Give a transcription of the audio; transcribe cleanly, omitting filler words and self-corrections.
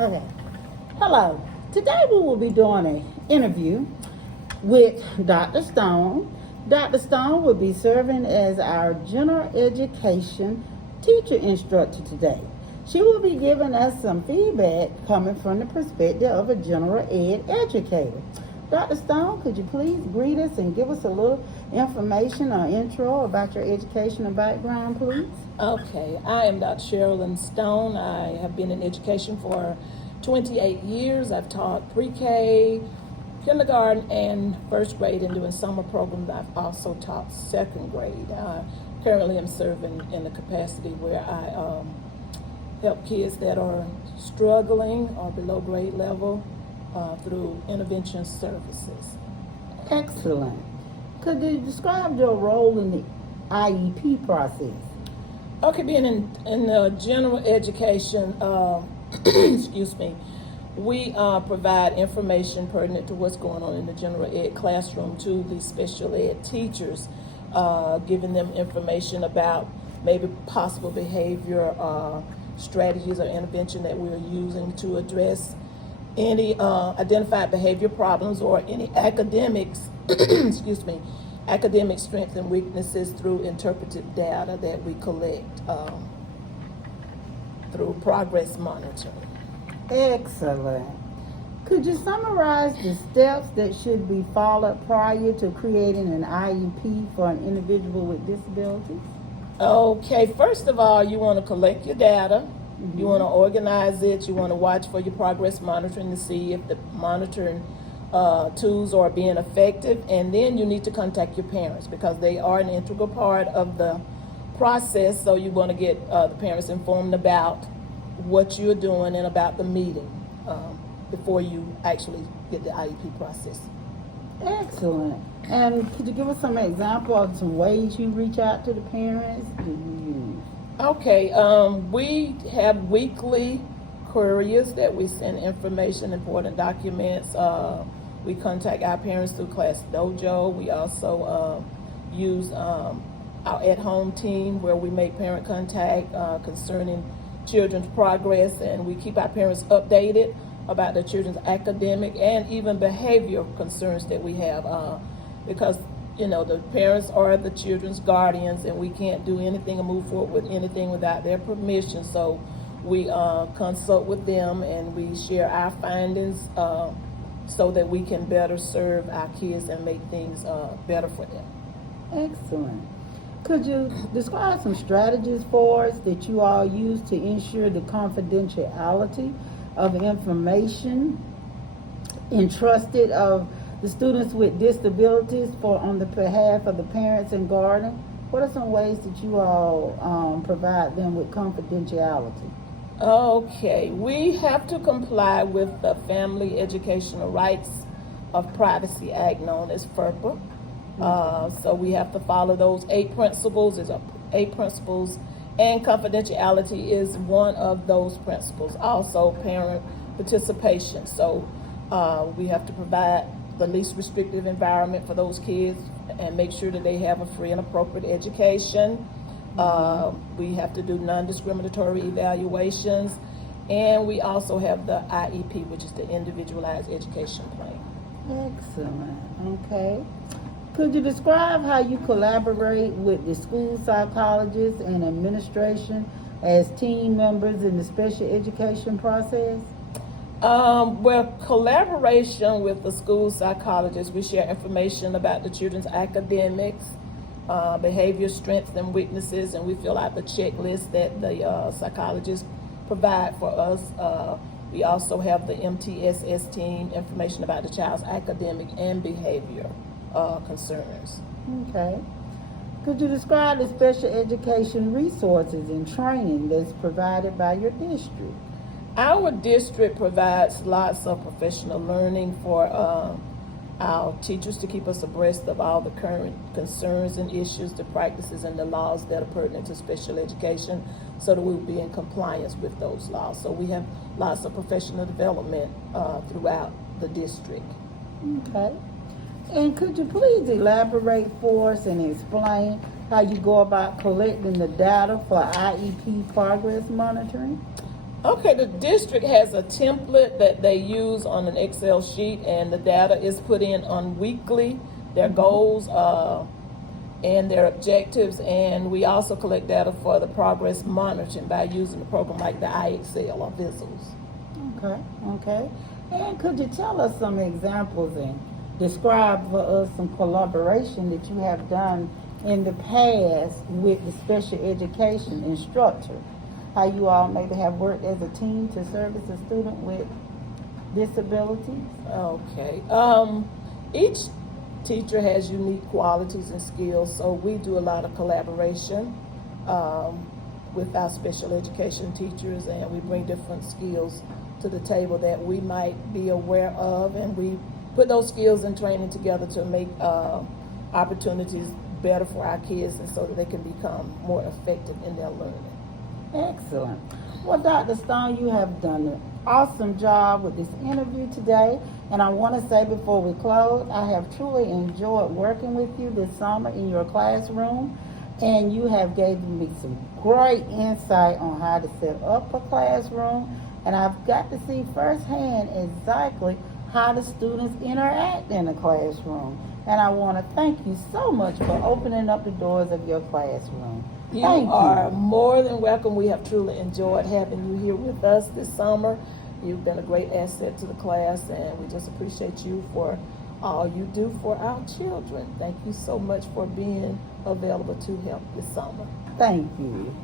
Okay. Hello. Today we will be doing an interview with Dr. Stone. Dr. Stone will be serving as our general education teacher instructor today. She will be giving us some feedback coming from the perspective of a general ed educator. Dr. Stone, could you please greet us and give us a little information or intro about your educational background, please? Okay, I am Dr. Sherilyn Stone. I have been in education for 28 years. I've taught pre-K, kindergarten, and first grade, and doing summer programs. I've also taught second grade. Currently, I'm serving in the capacity where I help kids that are struggling or below grade level through intervention services. Excellent. Could you describe your role in the IEP process? Okay, being in general education, excuse me, we provide information pertinent to what's going on in the general ed classroom to the special ed teachers, giving them information about maybe possible behavior strategies or intervention that we're using to address any identified behavior problems or any academics, excuse me, academic strengths and weaknesses through interpretive data that we collect through progress monitoring. Excellent. Could you summarize the steps that should be followed prior to creating an IEP for an individual with disabilities? Okay, first of all, you want to collect your data. You want to organize it. You want to watch for your progress monitoring to see if the monitoring tools are being effective. And then you need to contact your parents because they are an integral part of the process. So you want to get the parents informed about what you're doing and about the meeting before you actually get the IEP process. Excellent. And could you give us some example of some ways you reach out to the parents? Okay, we have weekly couriers that we send information, important documents. We contact our parents through Class Dojo. We also use our at-home team where we make parent contact concerning children's progress, and we keep our parents updated about their children's academic and even behavior concerns that we have because the parents are the children's guardians, and we can't do anything or move forward with anything without their permission. So we consult with them and we share our findings so that we can better serve our kids and make things better for them. Excellent. Could you describe some strategies for us that you all use to ensure the confidentiality of information entrusted of the students with disabilities on the behalf of the parents and guardians? What are some ways that you all provide them with confidentiality? Okay, we have to comply with the Family Educational Rights of Privacy Act, known as FERPA. So we have to follow those 8 principles. There's 8 principles, and confidentiality is one of those principles. Also, parent participation. So we have to provide the least restrictive environment for those kids and make sure that they have a free and appropriate education. We have to do non-discriminatory evaluations, and we also have the IEP, which is the Individualized Education Plan. Excellent. Okay. Could you describe how you collaborate with the school psychologists and administration as team members in the special education process? Well, collaboration with the school psychologists, we share information about the children's academics, behavior, strengths, and weaknesses, and we fill out the checklist that the psychologists provide for us. We also have the MTSS team, information about the child's academic and behavior concerns. Okay. Could you describe the special education resources and training that's provided by your district? Our district provides lots of professional learning for our teachers to keep us abreast of all the current concerns and issues, the practices, and the laws that are pertinent to special education so that we'll be in compliance with those laws. So we have lots of professional development throughout the district. Okay. And could you please elaborate for us and explain how you go about collecting the data for IEP progress monitoring? Okay, the district has a template that they use on an Excel sheet, and the data is put in on weekly, their goals, and their objectives, and we also collect data for the progress monitoring by using a program like the iExcel or Visuals. Okay, okay. And could you tell us some examples and describe for us some collaboration that you have done in the past with the special education instructor? How you all maybe have worked as a team to service a student with disabilities? Okay. Each teacher has unique qualities and skills, so we do a lot of collaboration with our special education teachers, and we bring different skills to the table that we might be aware of, and we put those skills and training together to make opportunities better for our kids, and so that they can become more effective in their learning. Excellent. Well, Dr. Stone, you have done an awesome job with this interview today. And I want to say before we close, I have truly enjoyed working with you this summer in your classroom. And you have given me some great insight on how to set up a classroom. And I've got to see firsthand exactly how the students interact in the classroom. And I want to thank you so much for opening up the doors of your classroom. You Thank are you. more than welcome. We have truly enjoyed having you here with us this summer. You've been a great asset to the class, and we just appreciate you for all you do for our children. Thank you so much for being available to help this summer. Thank you.